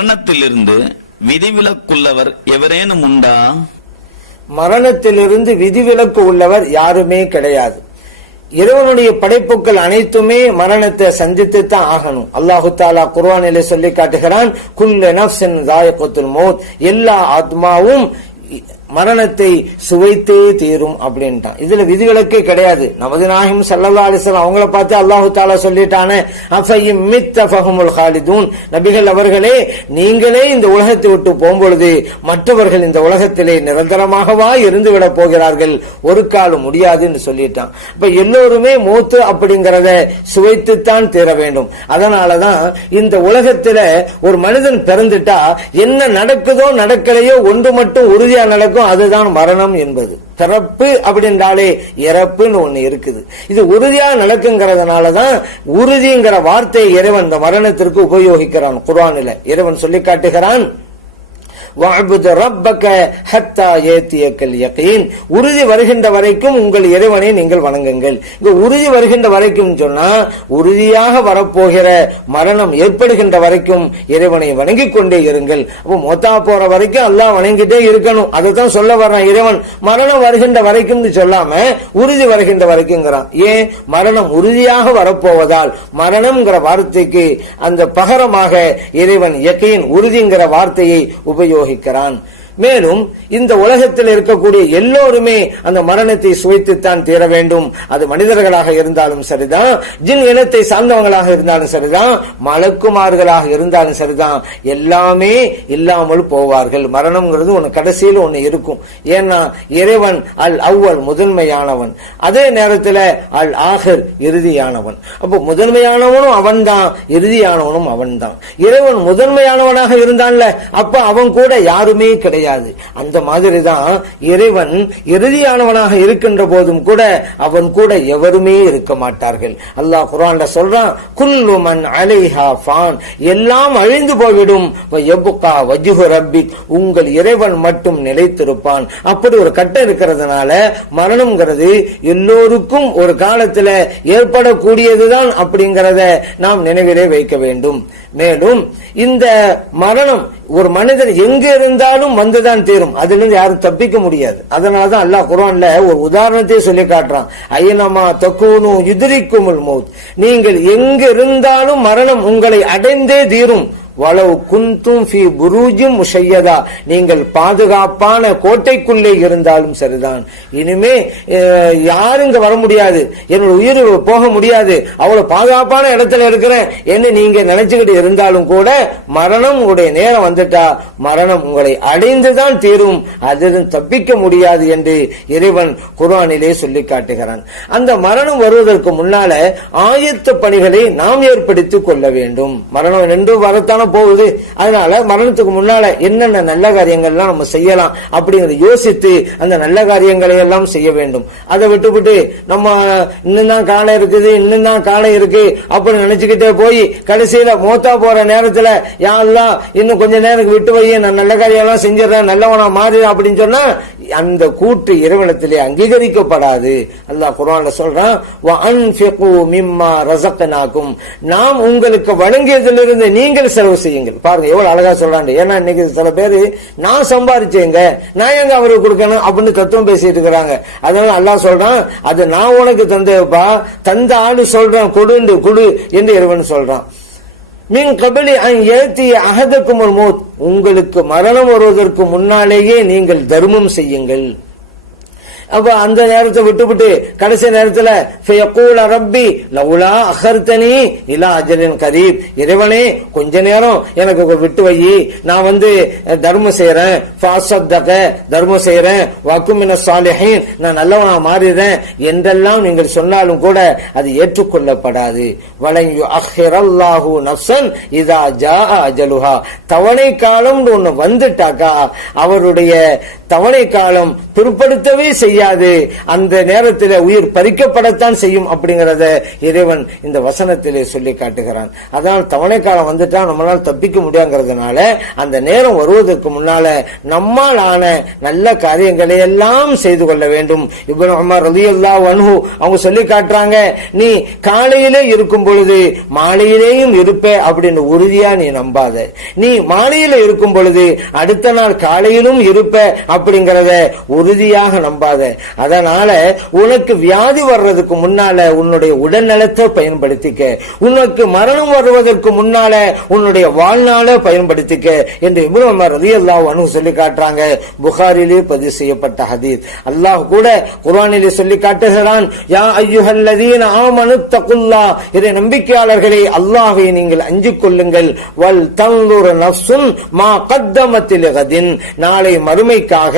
மரணத்திலிருந்து விதிவிலக்குள்ளவர் எவரேனும் உண்டா? மரணத்திலிருந்து விதிவிலக்கு உள்ளவர் யாருமே கிடையாது. இறைவனுடைய படைப்புகள் அனைத்துமே மரணத்தை சந்தித்து தான் ஆகணும். அல்லாஹு தாலா குர்ஆனிலே சொல்லி காட்டுகிறான், குல்லு நஃப்ஸின் ஸாயிகத்துல் மௌத், எல்லா ஆத்மாவும் மரணத்தை சுவைத்தே தீரும் அப்படின்ட்டான். இதுல விதிவிலக்கே கிடையாது. நமது நாயகம் ஸல்லல்லாஹு அலைஹி வஸல்லம் அவங்கள பார்த்து அல்லாஹு தாலா சொல்லிட்டானே, அஃபையும் மித்த ஃபஹுமுல் காலிதூன், நபிகள் அவர்களே நீங்களே இந்த உலகத்தை விட்டு போகும்பொழுது மற்றவர்கள் இந்த உலகத்திலே நிரந்தரமாகவா இருந்து விட போகிறார்கள், ஒரு காலம் முடியாதுன்னு சொல்லிட்டான். இப்ப எல்லோருமே மௌத்து அப்படிங்கறத சுவைத்துத்தான் தீர வேண்டும். அதனாலதான் இந்த உலகத்துல ஒரு மனிதன் பிறந்துட்டா என்ன நடக்குதோ நடக்கலையோ ஒன்று மட்டும் உறுதியா நடக்கும், அதுதான் மரணம் என்பது. பிறப்பு அப்படின்றாலே இறப்புன்னு ஒண்ணு இருக்குது. இது உறுதியா நடக்குங்கிறதுனாலதான் உறுதிங்கிற வார்த்தையை இறைவன் இந்த மரணத்திற்கு உபயோகிக்கிறான். குர்ஆனில் இறைவன் சொல்லி காட்டுகிறான், உறுதி வருகின்ற வரைக்கும் உங்கள் இறைவனை நீங்கள் வணங்குங்கள். இங்க உறுதி வருகின்ற வரைக்கும் சொன்னா உறுதியாக வரப்போகிற மரணம் ஏற்படுகின்ற வரைக்கும் இறைவனை வணங்கிக் கொண்டே இருங்கள். அப்போ மொத்தா போற வரைக்கும் அல்லாஹ் வணங்கிட்டே இருக்கணும். அதைத்தான் சொல்ல வர்றான் இறைவன். மரணம் வருகின்ற வரைக்கும் சொல்லாம உறுதி வருகின்ற வரைக்கும்ங்கிறான். ஏன்? மரணம் உறுதியாக வரப்போவதால் மரணம்ங்கிற வார்த்தைக்கு அந்த பகரமாக இறைவன் யகீன் உறுதிங்கிற வார்த்தையை உபயோகிக்கிறான். மேலும் இந்த உலகத்தில் இருக்கக்கூடிய எல்லோருமே அந்த மரணத்தை சுவைத்துத்தான் தீர வேண்டும். அது மனிதர்களாக இருந்தாலும் சரிதான், ஜின் இனத்தை சார்ந்தவங்களாக இருந்தாலும் சரிதான், மலக்குமார்களாக இருந்தாலும் சரிதான், எல்லாமே இல்லாமல் போவார்கள். மரணம்ங்கிறது ஒன்னு கடைசியில் ஒன்னு இருக்கும். ஏன்னா இறைவன் அல் அவ்வல் முதன்மையானவன், அதே நேரத்தில் அல் ஆஹிர் இறுதியானவன். அப்போ முதன்மையானவனும் அவன் தான், இறுதியானவனும் அவன் தான். இறைவன் முதன்மையானவனாக இருந்தான்ல, அப்ப அவன் கூட யாருமே கிடையாது. அந்த மாதிரிதான் இறைவன் இறுதியானவனாக இருக்கின்ற போதும் கூட அவன் கூட எவருமே இருக்க மாட்டார்கள். அல்லாஹ் குர்ஆன்ல சொல்றான், குல்லு மன் அலைஹா ஃபான், எல்லாம் அழிந்து போய்விடும், வயப்கா வஜ்ஹு ரப்பிக், உங்கள் இறைவன் மட்டும் நிலைத்திருப்பான். அப்படி ஒரு கட்டம் இருக்கிறதுனால மரணம்ங்கிறது எல்லோருக்கும் ஒரு காலத்துல ஏற்படக்கூடியதுதான் அப்படிங்கறத நாம் நினைவிலே வைக்க வேண்டும். மேலும் இந்த மரணம் ஒரு மனிதர் எங்க இருந்தாலும் வந்துதான் தீரும், அதிலிருந்து யாரும் தப்பிக்க முடியாது. அதனாலதான் அல்லாஹ் குர்ஆன்ல ஒரு உதாரணத்தை சொல்லி காட்டுறான், ஐனமா தக்கூனு யுத்ரிக்குமுல் மௌத், நீங்கள் எங்க இருந்தாலும் மரணம் உங்களை அடைந்தே தீரும். வலவ் குந்தும் ஃபீ புரூஜின் முஷையதா, நீங்கள் பாதுகாப்பான கோட்டைக்குள்ளே இருந்தாலும் சரிதான். இனிமே யாரும் இங்க வர முடியாது, என்னோட உயிர் போக முடியாது, அவ்வளவு பாதுகாப்பான இடத்துல இருக்கிறேன் என்ன நீங்க நினைச்சுக்கிட்டு இருந்தாலும் கூட மரணம் உங்களுடைய நேரம் வந்துட்டா மரணம் உங்களை அடைந்துதான் தீரும், அதிலும் தப்பிக்க முடியாது என்று இறைவன் குர்ஆனிலே சொல்லி காட்டுகிறான். அந்த மரணம் வருவதற்கு முன்னால ஆயத்த பணிகளை நாம் ஏற்படுத்திக் கொள்ள வேண்டும். மரணம் ரெண்டு வரத்தான போகுது. அதனால மரணத்துக்கு முன்னால என்னென்ன நல்ல காரியங்கள்லாம் நம்ம செய்யலாம் அப்படிங்கறத யோசித்து அந்த நல்ல காரியங்களை எல்லாம் செய்ய வேண்டும். அதை விட்டுவிட்டு நம்ம இன்னும் தான் காலம் இருக்குது, இன்னும் தான் காலம் இருக்கு அப்படின்னு நினைச்சுக்கிட்டே போய் கடைசியில மோத்தா போற நேரத்துல யா அல்லாஹ் இன்னும் கொஞ்ச நேரம் விட்டு வை, நான் நல்ல காரியம் எல்லாம் செஞ்சிடறேன், நல்லவனா மாறி அப்படின்னு சொன்னா அந்த கூட்டு இறைவனத்திலே அங்கீகரிக்கப்படாது. அல்லாஹ் குர்ஆன்ல சொல்றான், வஅன்ஃபிகு மிம்மா ரஸக்னாகும், நாம் உங்களுக்கு வழங்கியதிலிருந்து நீங்கள் செலவு செய்யுங்கள். பாருங்க எவ்வளவு அழகா சொல்றாங்க. ஏன்னா இன்னைக்கு சில பேரு நான் சம்பாதிச்சேங்க, நான் எங்க அவருக்கு கொடுக்கணும் அப்படின்னு தத்துவம் பேசிட்டு இருக்கிறாங்க. அதனால அல்லாஹ் சொல்றான், அது நான் உனக்கு தந்தேப்பா, தந்த ஆளு சொல்றான் கொடுண்டு குடு என்று இறைவன் சொல்றான். மின் கபலி அன் யஅதிய அஹதகுமுல் மௌத், உங்களுக்கு மரணம் வருவதற்கு முன்னாலேயே நீங்கள் தர்மம் செய்யுங்கள். அப்ப அந்த நேரத்தை விட்டுவிட்டு கடைசி நேரத்துல ஃபயகூல ரப்பி லவுலா அஹர்தனி இலா அஜலின் கரீப், இறைவனே கொஞ்ச நேரம் எனக்கு விட்டு வை, நான் தர்மம் செய்யறேன், ஃபஅஸத்தக தர்மம் செய்யறேன், வகும் மினஸ் சாலிஹீன் நான் நல்லவனா மாறிறேன் என்றெல்லாம் நீங்கள் சொன்னாலும் கூட அது ஏற்றுக்கொள்ளப்படாது. வலன் யுஅখিরல்லாஹு நஃப்ஸன் இதா ஜாஅ அஜலுஹா, தவணை காலம் ஒன்னு வந்துட்டாக்கா அவருடைய தவணை காலம் பிற்படுத்தவே செய்ய செய்யாது, அந்த நேரத்தில் உயிர் பறிக்கப்படத்தான் செய்யும் அப்படிங்கறத இறைவன் இந்த வசனத்திலே சொல்லி காட்டுகிறான். அதனால் தவணை காலம் வந்துட்டா நம்மளால் தப்பிக்க முடியாங்கிறதுனால அந்த நேரம் வருவதற்கு முன்னால நம்மால் ஆன நல்ல காரியங்களை எல்லாம் செய்து கொள்ள வேண்டும். இப்னு உமர் ரலியல்லாஹு அன்ஹு அவங்க சொல்லி காட்டுறாங்க, நீ காலையிலே இருக்கும் பொழுது மாலையிலேயும் இருப்ப அப்படின்னு உறுதியா நீ நம்பாத. நீ மாலையில இருக்கும் பொழுது அடுத்த நாள் காலையிலும் இருப்ப அப்படிங்கறத உறுதியாக நம்பாத. அதனால உனக்கு வியாதி வர்றதுக்கு முன்னால உன்னுடைய உடல்நலத்தை பயன்படுத்திக்க, உனக்கு மரணம் வருவதற்கு முன்னால உன்னுடைய வாழ்நாளை பயன்படுத்திக்க என்று இப்னு உமர் ரலியல்லாஹு அன்ஹு சொல்லி காட்டுறாங்க. புகாரிலே பதிவு செய்யப்பட்ட ஹதீஸ். அல்லாஹ் கூட குர்ஆனிலே சொல்லி காட்டுகிறான், யா அய்யுஹல்லதீன ஆமனு தகுல்லாஹ், இறை நம்பிக்கையாளர்களே அல்லாஹ்வை நீங்கள் அஞ்சிக் கொள்ளுங்கள். வல் தன்துர் நஃப்சுன் மா கத்தமத் லிகதின், நாளை மறுமைக்காக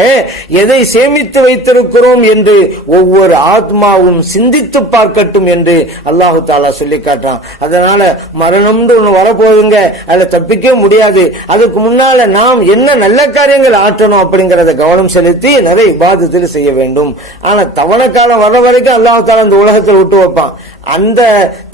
எதை சேமித்து வைத்திருக்கிறோம் என்று ஒவ்வொரு ஆத்மாவும் சிந்தித்து பார்க்கட்டும் என்று அல்லாஹு தஆலா சொல்லி காட்டுறான். அதனால மரணம்னு ஒண்ணு வரப்போகுதுங்க, அதுல தப்பிக்க முடியாது. அதுக்கு முன்னால நாம் என்ன நல்ல காரியங்கள் ஆற்றணும் அப்படிங்கறத கவனம் செலுத்தி நிறைய இபாதத்தில் செய்ய வேண்டும். ஆனா தவணை காலம் வர்ற வரைக்கும் அல்லாஹ் தஆலா இந்த உலகத்தில் விட்டு வைப்பான். அந்த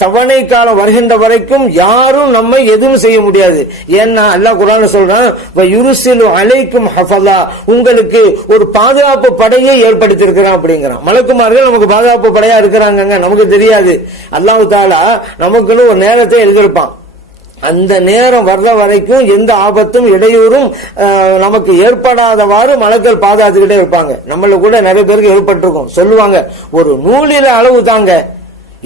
தவணை காலம் வருகின்ற வரைக்கும் யாரும் நம்ம எதுவும் செய்ய முடியாது. ஏன்னா அல்லாஹ் குர்ஆன்ல சொல்றான், யுர்சிலு அலைக்கும் ஹஃபலா, உங்களுக்கு ஒரு பாதுகாப்பு படையை ஏற்படுத்தி இருக்கிறான் அப்படிங்கிறான். மலக்குமார்கள் நமக்கு பாதுகாப்பு படையா இருக்கிறாங்க, நமக்கு தெரியாது. அல்லாஹ் தஆலா நமக்குன்னு ஒரு நேரத்தை எழுதியிருப்பான். அந்த நேரம் வர்ற வரைக்கும் எந்த ஆபத்தும் இடையூறும் நமக்கு ஏற்படாதவாறு மலக்கள் பாதுகாத்துக்கிட்டே இருப்பாங்க. நம்மள கூட நிறைய பேருக்கு ஏற்பட்டிருக்கும். சொல்லுவாங்க, ஒரு நூலில அளவு தாங்க,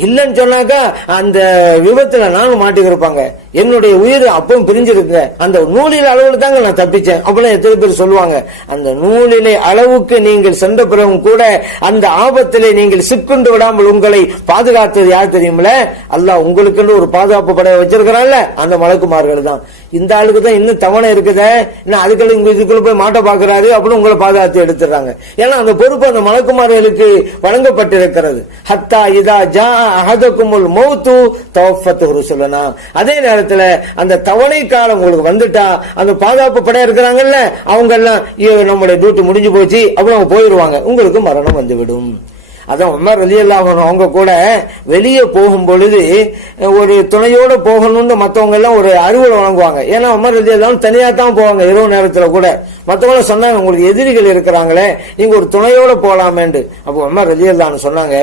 இல்லன்னு சொன்னாக்கா அந்த விபத்துல நானும் மாட்டிக்கிருப்பாங்க, என்னுடைய உயிர் அப்பவும் பிரிஞ்சிருக்க, அந்த நூலில் அளவுல தாங்க நான் தப்பிச்சேன் அப்படின்னு எத்தனை பேர் சொல்லுவாங்க. அந்த நூலிலே அளவுக்கு நீங்கள் சென்ற பிறகும் கூட அந்த ஆபத்திலே நீங்கள் சிக்குண்டு விடாமல் உங்களை பாதுகாத்தது யார் தெரியுமில? அல்லாஹ் உங்களுக்குன்னு ஒரு பாதுகாப்பு படையை வச்சிருக்கிறான்ல, அந்த மலக்குமார்கள் தான். இந்த ஆளுக்கு தான் இன்னும் தவணை இருக்குதே, இன்னும் அதுக்குள்ள இங்க இதுக்குள்ள போய் மாட்ட பாக்குறாரு அப்படின்னு உங்களை பாதுகாத்து எடுத்துறாங்க. ஏன்னா அந்த பொறுப்பு அந்த மலக்குமார்களுக்கு வழங்கப்பட்டிருக்கிறது. ஹத்தா இதா ஜா அஹதகுமுல் மௌத்து தவஃபத்து ருசுலனா, அதே நேரத்தில் அந்த தவணை காலம் உங்களுக்கு வந்துட்டா அந்த பாதுகாப்பு படையா இருக்கிறாங்கல்ல, அவங்க எல்லாம் நம்முடைய டியூட்டி முடிஞ்சு போச்சு அப்புறம் அவங்க போயிருவாங்க, உங்களுக்கு மரணம் வந்துவிடும். அதான் உமர் ரலியல்லாஹு அன்ஹு அவங்க கூட வெளியே போகும் பொழுது ஒரு துணையோட போகணும்னு மத்தவங்க எல்லாம் ஒரு அறிவுரை வழங்குவாங்க. ஏன்னா உமர் ரலியல்லாஹு தனியா தான் போவாங்க இரவு நேரத்துல கூட. மத்தவங்க சொன்னாங்க, உங்களுக்கு எதிரிகள் இருக்கிறாங்களே, நீங்க ஒரு துணையோட போலாமேண்டு. அப்போ உமர் ரலியல்லாஹு அன்ஹு சொன்னாங்க,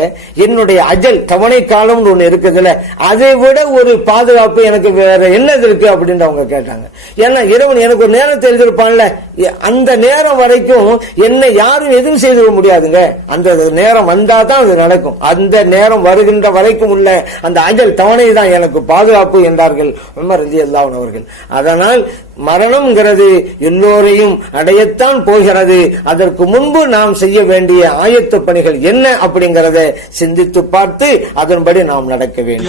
என்னுடைய அஜல் தவணை காலம்னு ஒண்ணு இருக்குதுல்ல, அதை விட ஒரு பாதுகாப்பு எனக்கு வேற என்னது இருக்கு அப்படின்னு அவங்க கேட்டாங்க. ஏன்னா இறைவன் எனக்கு ஒரு நேரத்தை எழுதியிருப்பான்ல, அந்த நேரம் வரைக்கும் என்ன யாரும் எதுவும் செய்திட முடியாதுங்க. அந்த நேரம் வந்தாதான் அது நடக்கும். அந்த நேரம் வருகின்ற வரைக்கும் உள்ள அந்த அஜல் தவணை தான் எனக்கு பாதுகாப்பு என்றார்கள் உமர் ரலியல்லாஹு அன்ஹு அவர்கள். அதனால் மரணம்ங்கிறது எல்லோரையும் அடையத்தான் போகிறது. அதற்கு முன்பு நாம் செய்ய வேண்டிய ஆயத்த பணிகள் என்ன அப்படிங்கறத சிந்தித்து பார்த்து அதன்படி நாம் நடக்க வேண்டும்.